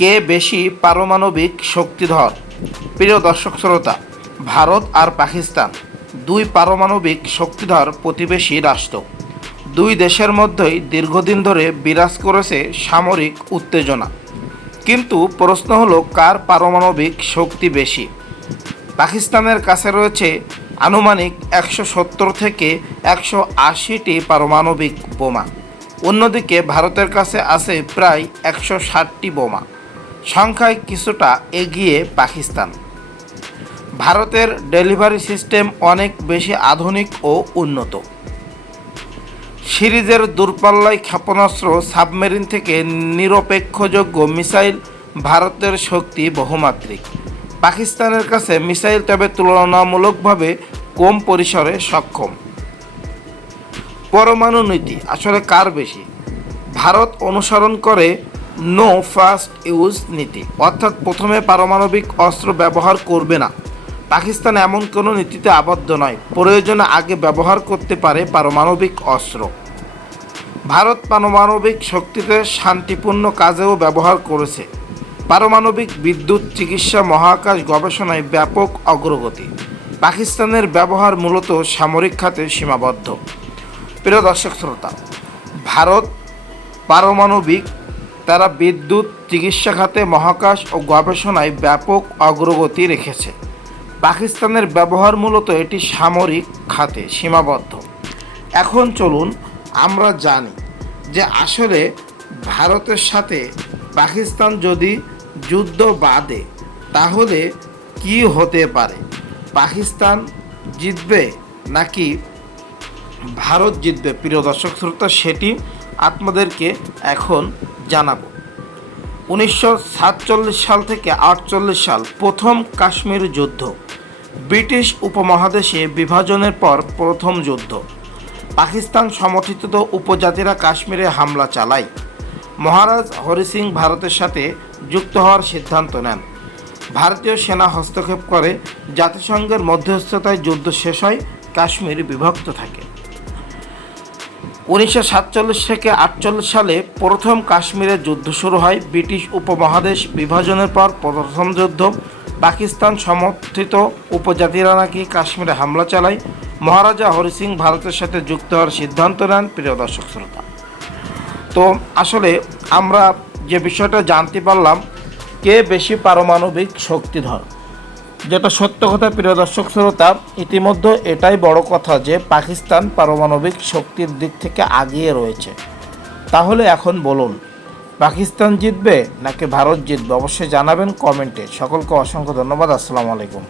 কে বেশি পারমাণবিক শক্তিধর? প্রিয় দর্শক শ্রোতা, ভারত আর পাকিস্তান দুই পারমাণবিক শক্তিধর প্রতিবেশী রাষ্ট্র। দুই দেশের মধ্যেই দীর্ঘদিন ধরে বিরাজ করেছে সামরিক উত্তেজনা। কিন্তু প্রশ্ন হলো, কার পারমাণবিক শক্তি বেশি? পাকিস্তানের কাছে রয়েছে আনুমানিক 170 থেকে 180টি পারমাণবিক বোমা। অন্যদিকে ভারতের কাছে আছে প্রায় 160টি বোমা। সংখ্যায় কিছুটা এগিয়ে পাকিস্তান। ভারতের ডেলিভারি সিস্টেম অনেক বেশি আধুনিক ও উন্নত। সিরিজের দূরপাল্লায় ক্ষেপণাস্ত্র, সাবমেরিন থেকে নিরপেক্ষযোগ্য মিসাইল ভারতের শক্তি বহুমাত্রিক। পাকিস্তানের কাছে মিসাইল তবে তুলনামূলকভাবে কম পরিসরে সক্ষম। পরমাণু নীতি আসলে কার বেশি? ভারত অনুসরণ করে নো ফার্স্ট ইউজ নীতি, অর্থাৎ প্রথমে পারমাণবিক অস্ত্র ব্যবহার করবে না। পাকিস্তান এমন কোনো নীতিতে আবদ্ধ নয়, প্রয়োজনে আগে ব্যবহার করতে পারে পারমাণবিক অস্ত্র। ভারত পারমাণবিক শক্তিতে শান্তিপূর্ণ কাজেও ব্যবহার করেছে। পারমাণবিক বিদ্যুৎ, চিকিৎসা, মহাকাশ গবেষণায় ব্যাপক অগ্রগতি। পাকিস্তানের ব্যবহার মূলত সামরিক খাতে সীমাবদ্ধ। প্রিয় দর্শক শ্রোতা, ভারত পারমাণবিক, তারা বিদ্যুৎ, চিকিৎসা খাতে, মহাকাশ ও গবেষণায় ব্যাপক অগ্রগতি রেখেছে। পাকিস্তানের ব্যবহার মূলত এটি সামরিক খাতে সীমাবদ্ধ। এখন চলুন আমরা জানি যে আসলে ভারতের সাথে পাকিস্তান যদি যুদ্ধ বাঁধে তাহলে কি হতে পারে? পাকিস্তান জিতবে নাকি ভারত জিতবে? প্রিয় দর্শক শ্রোতা, সেটি আপনাদেরকে এখন জানাবো। 1947 সাল থেকে 48 সাল প্রথম কাশ্মীর যুদ্ধ, ব্রিটিশ উপমহাদেশে বিভাজনের পর প্রথম যুদ্ধ। পাকিস্তান সমর্থিত উপজাতিরা কাশ্মীরে হামলা চালায়। মহারাজ হরি সিং ভারতের সাথে যুক্ত হওয়ার সিদ্ধান্ত নেন। ভারতীয় সেনা হস্তক্ষেপ করে। জাতিসংঘের মধ্যস্থতায় যুদ্ধ শেষ হয়, কাশ্মীর বিভক্ত থাকে। 1947 থেকে 48 সালে প্রথম কাশ্মীরের যুদ্ধ শুরু হয়। ব্রিটিশ উপমহাদেশ বিভাজনের পর প্রথম যুদ্ধ। পাকিস্তান সমর্থিত উপজাতিরা নাকি কাশ্মীরে হামলা চালায়। মহারাজা হরি সিং ভারতের সাথে যুক্ত হওয়ার সিদ্ধান্ত নেন। প্রিয় দর্শক শ্রোতা, তো আসলে আমরা যে বিষয়টা জানতে পারলাম, কে বেশি পারমাণবিক শক্তিধর, যেটা সত্য কথা। প্রিয় দর্শক শ্রোতা, ইতিমধ্যে এটাই বড় কথা যে পাকিস্তান পারমাণবিক শক্তির দিক থেকে আগিয়ে রয়েছে। তাহলে এখন বলুন, পাকিস্তান জিতবে নাকি ভারত জিতবে? অবশ্যই জানাবেন কমেন্টে। সকলকে অসংখ্য ধন্যবাদ। আসসালামু আলাইকুম।